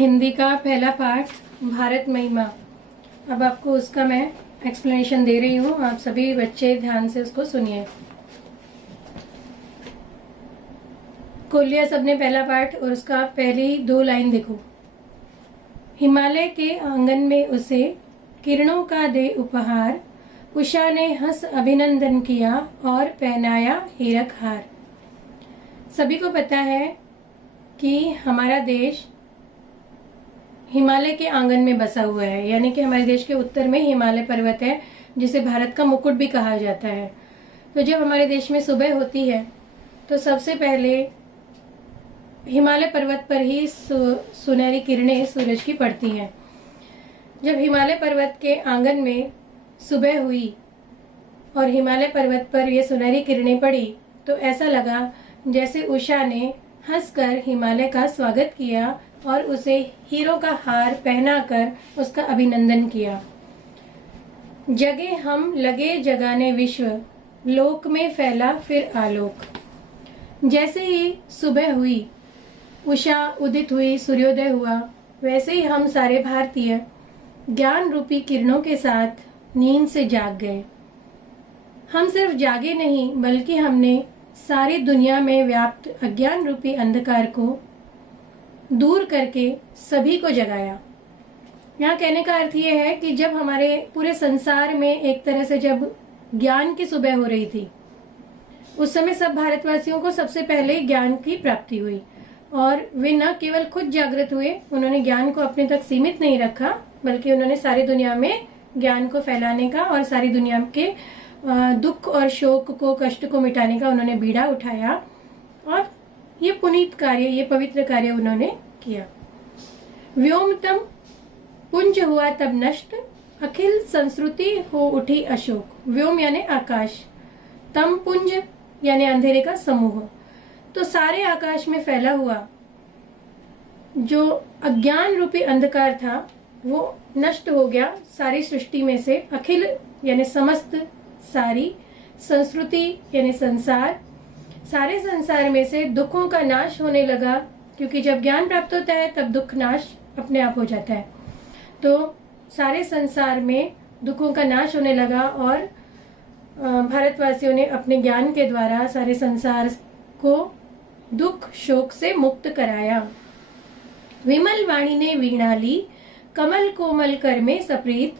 हिंदी का पहला पाठ भारत महिमा। अब आपको उसका मैं एक्सप्लेनेशन दे रही हूँ, आप सभी बच्चे ध्यान से उसको सुनिए। खोल लिया सबने पहला पाठ और उसका पहली 2 लाइन देखो। हिमालय के आंगन में उसे किरणों का दे उपहार, उषा ने हंस अभिनंदन किया और पहनाया हीरक हार। सभी को पता है कि हमारा देश हिमालय के आंगन में बसा हुआ है, यानी कि हमारे देश के उत्तर में हिमालय पर्वत है, जिसे भारत का मुकुट भी कहा जाता है। तो जब हमारे देश में सुबह होती है तो सबसे पहले हिमालय पर्वत पर ही सुनहरी किरणें सूरज की पड़ती हैं। जब हिमालय पर्वत के आंगन में सुबह हुई और हिमालय पर्वत पर ये सुनहरी किरणें पड़ी तो ऐसा लगा जैसे उषा ने हंसकर हिमालय का स्वागत किया और उसे हीरों का हार पहनाकर उसका अभिनंदन किया। जगे हम लगे जगाने विश्व, लोक में फैला फिर आलोक। जैसे ही सुबह हुई, उषा उदित हुई, सूर्योदय हुआ, वैसे ही हम सारे भारतीय ज्ञान रूपी किरणों के साथ नींद से जाग गए। हम सिर्फ जागे नहीं, बल्कि हमने सारी दुनिया में व्याप्त अज्ञान रूपी अंधकार को दूर करके सभी को जगाया। यहाँ कहने का अर्थ ये है कि जब हमारे पूरे संसार में एक तरह से जब ज्ञान की सुबह हो रही थी, उस समय सब भारतवासियों को सबसे पहले ज्ञान की प्राप्ति हुई और वे न केवल खुद जागृत हुए, उन्होंने ज्ञान को अपने तक सीमित नहीं रखा, बल्कि उन्होंने सारी दुनिया में ज्ञान को फैलाने का और सारी दुनिया के दुख और शोक को, कष्ट को मिटाने का उन्होंने बीड़ा उठाया और ये पुनीत कार्य, ये पवित्र कार्य उन्होंने किया। व्योमतम पुंज हुआ तब नष्ट, अखिल संस्कृति हो उठी अशोक। व्योम यानी आकाश, तम पुंज यानी अंधेरे का समूह। तो सारे आकाश में फैला हुआ जो अज्ञान रूपी अंधकार था वो नष्ट हो गया सारी सृष्टि में से। अखिल यानी समस्त, सारी, संस्कृति यानी संसार, सारे संसार में से दुखों का नाश होने लगा, क्योंकि जब ज्ञान प्राप्त होता है तब दुख नाश अपने आप हो जाता है। तो सारे संसार में दुखों का नाश होने लगा और भारतवासियों ने अपने ज्ञान के द्वारा सारे संसार को दुख शोक से मुक्त कराया। विमल वाणी ने वीणा ली, कमल कोमल कर में सप्रीत,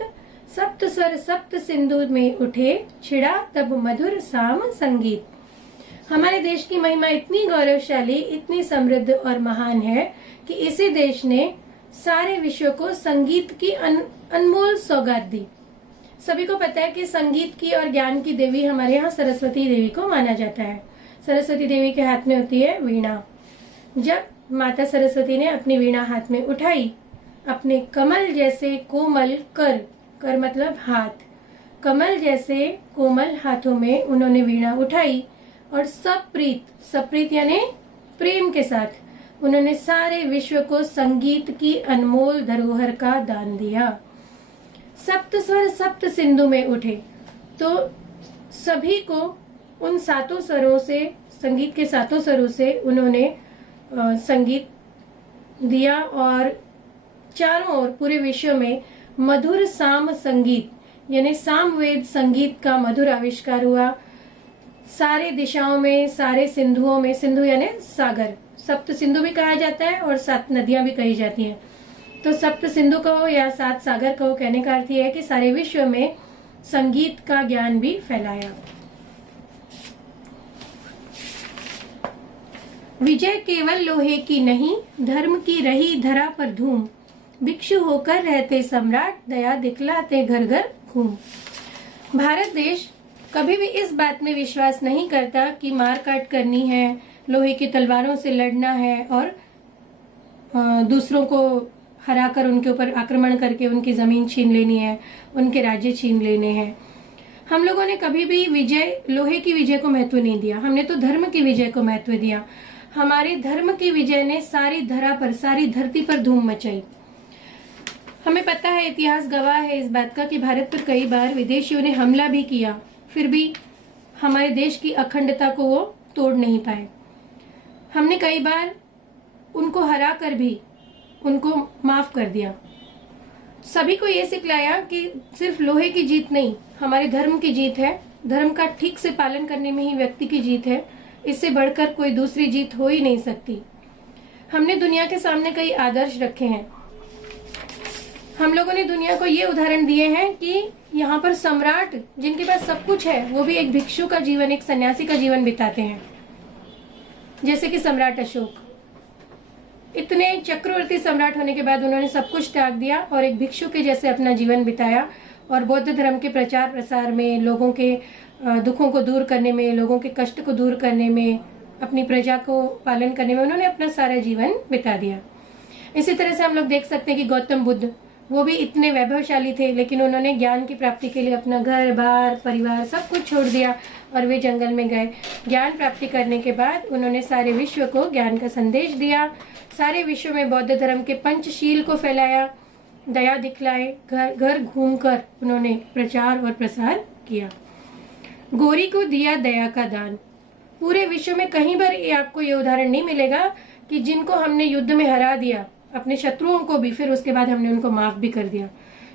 सप्त स्वर सप्त सिंधु में उठे, छिड़ा तब मधुर साम संगीत। हमारे देश की महिमा इतनी गौरवशाली, इतनी समृद्ध और महान है कि इसी देश ने सारे विश्व को संगीत की अनमोल सौगात दी। सभी को पता है कि संगीत की और ज्ञान की देवी हमारे यहाँ सरस्वती देवी को माना जाता है। सरस्वती देवी के हाथ में होती है वीणा। जब माता सरस्वती ने अपनी वीणा हाथ में उठाई, अपने कमल जैसे कोमल कर मतलब हाथ, कमल जैसे कोमल हाथों में उन्होंने वीणा उठाई और सप्रीत यानी प्रेम के साथ उन्होंने सारे विश्व को संगीत की अनमोल धरोहर का दान दिया। सप्त स्वर सप्त सिंधु में उठे, तो सभी को उन सातों स्वरों से, संगीत के सातों स्वरों से उन्होंने संगीत दिया और चारों ओर पूरे विश्व में मधुर साम संगीत यानी सामवेद संगीत का मधुर आविष्कार हुआ। सारे दिशाओं में, सारे सिंधुओं में, सिंधु यानी सागर, सप्त सिंधु भी कहा जाता है और 7 नदियां भी कही जाती हैं। तो सप्त सिंधु कहो या 7 सागर कहो, कहने का अर्थ यह है कि सारे विश्व में संगीत का ज्ञान भी फैलाया। विजय केवल लोहे की नहीं, धर्म की रही धरा पर धूम, भिक्षु होकर रहते सम्राट, दया दिखलाते घर घर घूम। भारत देश कभी भी इस बात में विश्वास नहीं करता कि मार काट करनी है, लोहे की तलवारों से लड़ना है और दूसरों को हराकर उनके ऊपर आक्रमण करके उनकी जमीन छीन लेनी है, उनके राज्य छीन लेने हैं। हम लोगों ने कभी भी विजय, लोहे की विजय को महत्व नहीं दिया, हमने तो धर्म की विजय को महत्व दिया। हमारे धर्म की विजय ने सारी धरा पर, सारी धरती पर धूम मचाई। हमें पता है, इतिहास गवाह है इस बात का कि भारत पर कई बार विदेशियों ने हमला भी किया, फिर भी हमारे देश की अखंडता को वो तोड़ नहीं पाए। हमने कई बार उनको हरा कर भी उनको माफ कर दिया। सभी को ये सिखलाया कि सिर्फ लोहे की जीत नहीं, हमारे धर्म की जीत है। धर्म का ठीक से पालन करने में ही व्यक्ति की जीत है। इससे बढ़कर कोई दूसरी जीत हो ही नहीं सकती। हमने दुनिया के सामने कई आदर्श रखे हैं। हम लोगों ने दुनिया को ये उदाहरण दिए हैं कि यहाँ पर सम्राट जिनके पास सब कुछ है वो भी एक भिक्षु का जीवन, एक सन्यासी का जीवन बिताते हैं। जैसे कि सम्राट अशोक, इतने चक्रवर्ती सम्राट होने के बाद उन्होंने सब कुछ त्याग दिया और एक भिक्षु के जैसे अपना जीवन बिताया और बौद्ध धर्म के प्रचार प्रसार में, लोगों के दुखों को दूर करने में, लोगों के कष्ट को दूर करने में, अपनी प्रजा को पालन करने में उन्होंने अपना सारा जीवन बिता दिया। इसी तरह से हम लोग देख सकते हैं कि गौतम बुद्ध, वो भी इतने वैभवशाली थे, लेकिन उन्होंने ज्ञान की प्राप्ति के लिए अपना घर बार परिवार सब कुछ छोड़ दिया और वे जंगल में गए। ज्ञान प्राप्ति करने के बाद उन्होंने सारे विश्व को ज्ञान का संदेश दिया। सारे विश्व में बौद्ध धर्म के पंचशील को फैलाया, दया दिखलाए, घर घर घूमकर उन्होंने प्रचार और प्रसार किया। गौरी को दिया दया का दान। पूरे विश्व में कहीं पर आपको ये उदाहरण नहीं मिलेगा कि जिनको हमने युद्ध में हरा दिया, अपने शत्रुओं को भी, फिर उसके बाद हमने उनको माफ भी कर दिया।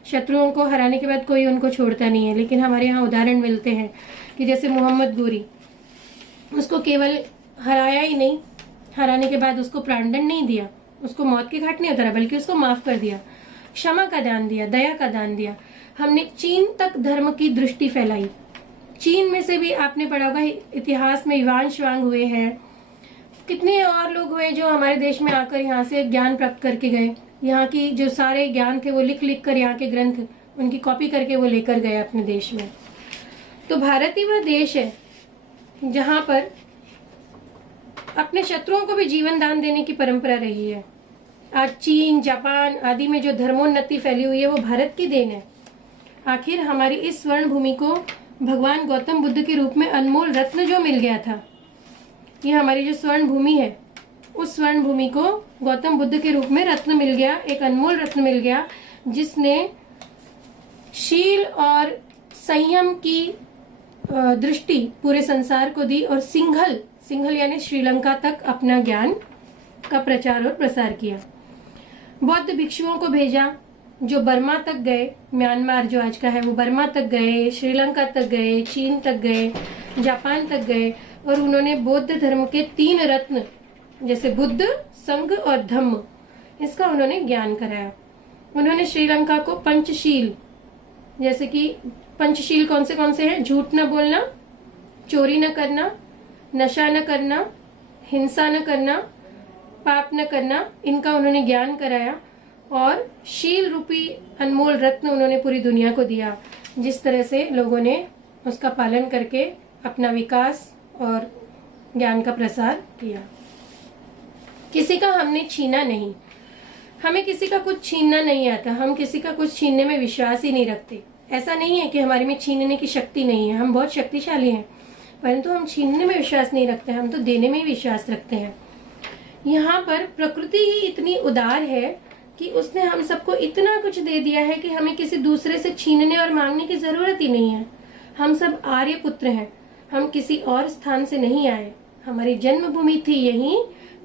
शत्रुओं को हराने के बाद कोई उनको छोड़ता नहीं है, लेकिन हमारे यहाँ उदाहरण मिलते हैं कि जैसे मोहम्मद गोरी, उसको केवल हराया ही नहीं, हराने के बाद उसको प्राणदंड नहीं दिया, उसको मौत के घाट नहीं उतारा, बल्कि उसको माफ कर दिया, क्षमा का दान दिया, दया का दान दिया। हमने चीन तक धर्म की दृष्टि फैलाई। चीन में से भी आपने पढ़ा होगा इतिहास में युवान शुआंग हुए हैं, कितने और लोग हुए जो हमारे देश में आकर यहाँ से ज्ञान प्राप्त करके गए। यहाँ की जो सारे ज्ञान थे वो लिख लिख कर, यहाँ के ग्रंथ उनकी कॉपी करके वो लेकर गए अपने देश में। तो भारत ही वह देश है जहाँ पर अपने शत्रुओं को भी जीवन दान देने की परंपरा रही है। आज चीन, जापान आदि में जो धर्मोन्नति फैली हुई है वो भारत की देन है। आखिर हमारी इस स्वर्ण भूमि को भगवान गौतम बुद्ध के रूप में अनमोल रत्न जो मिल गया था, ये हमारी जो स्वर्ण भूमि है, उस स्वर्ण भूमि को गौतम बुद्ध के रूप में रत्न मिल गया, एक अनमोल रत्न मिल गया, जिसने शील और संयम की दृष्टि पूरे संसार को दी और सिंघल यानी श्रीलंका तक अपना ज्ञान का प्रचार और प्रसार किया। बौद्ध भिक्षुओं को भेजा जो बर्मा तक गए, म्यांमार जो आज का है वो बर्मा तक गए, श्रीलंका तक गए, चीन तक गए, जापान तक गए और उन्होंने बौद्ध धर्म के 3 रत्न जैसे बुद्ध, संघ और धम्म, इसका उन्होंने ज्ञान कराया। उन्होंने श्रीलंका को पंचशील, जैसे कि पंचशील कौन से हैं? झूठ न बोलना, चोरी न करना, नशा न करना, हिंसा न करना, पाप न करना, इनका उन्होंने ज्ञान कराया और शील रूपी अनमोल रत्न उन्होंने पूरी दुनिया को दिया, जिस तरह से लोगों ने उसका पालन करके अपना विकास और ज्ञान का प्रसार किया। किसी का हमने छीना नहीं, हमें किसी का कुछ छीनना नहीं आता, हम किसी का कुछ छीनने में विश्वास ही नहीं रखते। ऐसा नहीं है कि हमारे में छीनने की शक्ति नहीं है, हम बहुत शक्तिशाली हैं, परंतु हम छीनने में विश्वास नहीं रखते, हम तो देने में ही विश्वास रखते हैं। यहाँ पर प्रकृति ही इतनी उदार है कि उसने हम सबको इतना कुछ दे दिया है कि हमें किसी दूसरे से छीनने और मांगने की जरूरत ही नहीं है। हम सब आर्य पुत्र हैं, हम किसी और स्थान से नहीं आए, हमारी जन्मभूमि थी यहीं,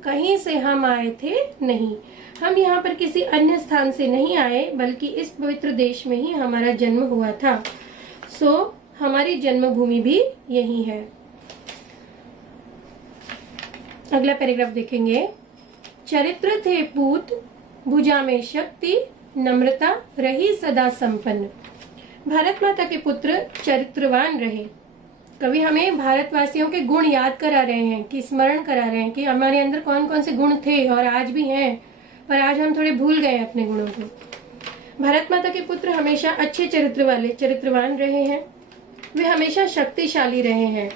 कहीं से हम आए थे नहीं। हम यहाँ पर किसी अन्य स्थान से नहीं आए, बल्कि इस पवित्र देश में ही हमारा जन्म हुआ था। सो हमारी जन्मभूमि भी यही है। अगला पैराग्राफ देखेंगे। चरित्र थे पूत, भुजा में शक्ति, नम्रता रही सदा संपन्न। भारत माता के पुत्र चरित्रवान रहे। कवि हमें भारतवासियों के गुण याद करा रहे हैं, कि स्मरण करा रहे हैं कि हमारे अंदर कौन कौन से गुण थे और आज भी हैं, पर आज हम थोड़े भूल गए अपने गुणों को। भारत माता के पुत्र हमेशा अच्छे चरित्र वाले, चरित्रवान रहे हैं। वे हमेशा शक्तिशाली रहे हैं।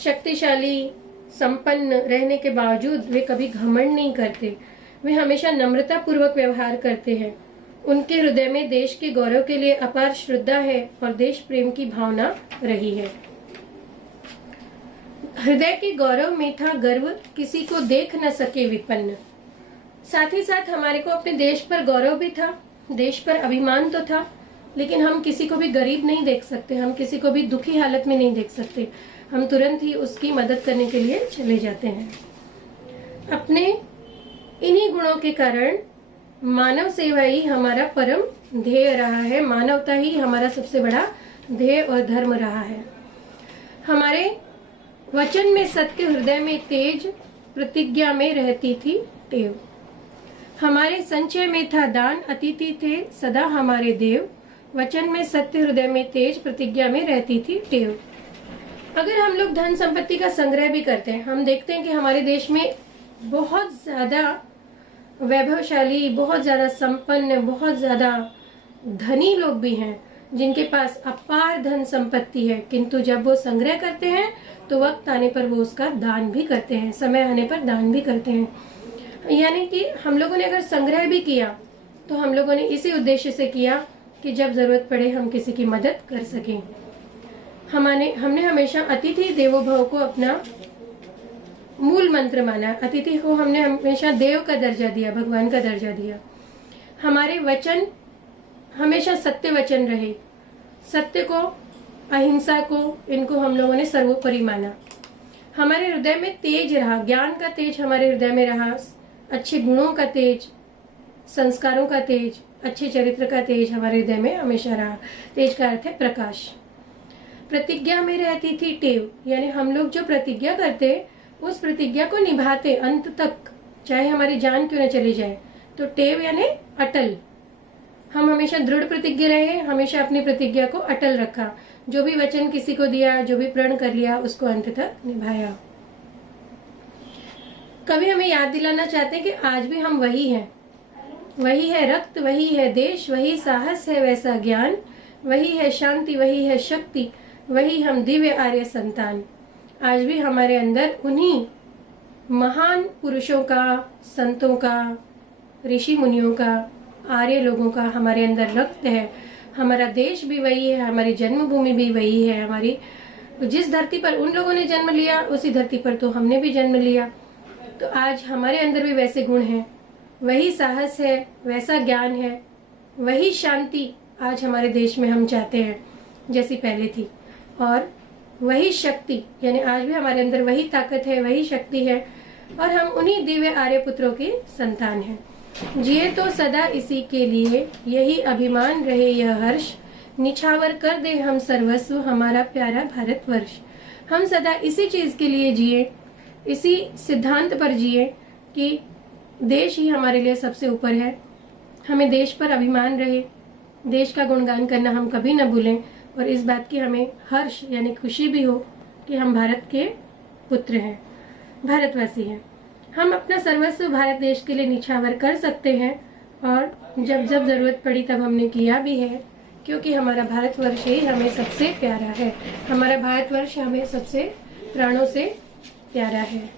शक्तिशाली संपन्न रहने के बावजूद वे कभी घमंड नहीं करते। वे हमेशा नम्रता पूर्वक व्यवहार करते हैं। उनके हृदय में देश के गौरव के लिए अपार श्रद्धा है और देश प्रेम की भावना रही है। हृदय के गौरव में था गर्व, किसी को देख न सके विपन्न। साथ ही साथ हमारे को अपने देश पर गौरव भी था, देश पर अभिमान तो था, लेकिन हम किसी को भी गरीब नहीं देख सकते, हम किसी को भी दुखी हालत में नहीं देख सकते। हम तुरंत ही उसकी मदद करने के लिए चले जाते हैं। अपने इन्हीं गुणों के कारण मानव सेवा ही हमारा परम ध्येय रहा है, मानवता ही हमारा सबसे बड़ा ध्येय और धर्म रहा है। हमारे वचन में सत्य, हृदय में तेज, प्रतिज्ञा में रहती थी टेव। हमारे संचय में था दान, अतिथि थे सदा हमारे देव। वचन में सत्य, हृदय में तेज, प्रतिज्ञा में रहती थी टेव। अगर हम लोग धन संपत्ति का संग्रह भी करते हैं, हम देखते हैं कि हमारे देश में बहुत ज्यादा वैभवशाली, बहुत ज्यादा संपन्न, बहुत ज्यादा धनी लोग भी हैं जिनके पास अपार धन संपत्ति है, किंतु जब वो संग्रह करते हैं तो वक्त आने पर वो उसका दान भी करते हैं, समय आने पर दान भी करते हैं। यानी कि हम लोगों ने अगर संग्रह भी किया तो हम लोगों ने इसी उद्देश्य से किया कि जब जरूरत पड़े हम किसी की मदद कर सकें। हमने हमेशा अतिथि देवो भव को अपना मूल मंत्र माना। अतिथि को हमने हमेशा देव का दर्जा दिया, भगवान का दर्जा दिया। हमारे वचन हमेशा सत्य वचन रहे, सत्य को, अहिंसा को, इनको हम लोगों ने सर्वोपरि माना। हमारे हृदय में तेज रहा, ज्ञान का तेज हमारे हृदय में रहा, अच्छे गुणों का तेज, संस्कारों का तेज, अच्छे चरित्र का तेज हमारे हृदय में हमेशा रहा। तेज का अर्थ है प्रकाश। प्रतिज्ञा में रहती थी टेव, यानी हम लोग जो प्रतिज्ञा करते उस प्रतिज्ञा को निभाते अंत तक, चाहे हमारी जान क्यों न चली जाए। तो टेव यानी अटल। हम हमेशा दृढ़ प्रतिज्ञ रहे, हमेशा अपनी प्रतिज्ञा को अटल रखा। जो भी वचन किसी को दिया, जो भी प्रण कर लिया, उसको अंत तक निभाया। कभी हमें याद दिलाना चाहते हैं कि आज भी हम वही हैं। वही है रक्त, वही है देश, वही साहस है वैसा ज्ञान, वही है शांति, वही है शक्ति, वही हम दिव्य आर्य संतान। आज भी हमारे अंदर उन्हीं महान पुरुषों का, संतों का, ऋषि मुनियों का, आर्य लोगों का हमारे अंदर रक्त है। हमारा देश भी वही है, हमारी जन्मभूमि भी वही है। हमारी जिस धरती पर उन लोगों ने जन्म लिया, उसी धरती पर तो हमने भी जन्म लिया। तो आज हमारे अंदर भी वैसे गुण हैं, वही साहस है, वैसा ज्ञान है, वही शांति आज हमारे देश में हम चाहते हैं जैसी पहले थी। और वही शक्ति, यानी आज भी हमारे अंदर वही ताकत है, वही शक्ति है, और हम उन्हीं दिव्य आर्य पुत्रों की संतान हैं। जिए तो सदा इसी के लिए, यही अभिमान रहे यह हर्ष, निछावर कर दे हम सर्वस्व हमारा प्यारा भारतवर्ष। हम सदा इसी चीज के लिए जिए, इसी सिद्धांत पर जिए कि देश ही हमारे लिए सबसे ऊपर है। हमें देश पर अभिमान रहे, देश का गुणगान करना हम कभी न भूलें, और इस बात की हमें हर्ष यानी खुशी भी हो कि हम भारत के पुत्र हैं, भारतवासी हैं। हम अपना सर्वस्व भारत देश के लिए निछावर कर सकते हैं, और जब जब जरूरत पड़ी तब हमने किया भी है, क्योंकि हमारा भारतवर्ष ही हमें सबसे प्यारा है। हमारा भारतवर्ष हमें सबसे प्राणों से प्यारा है।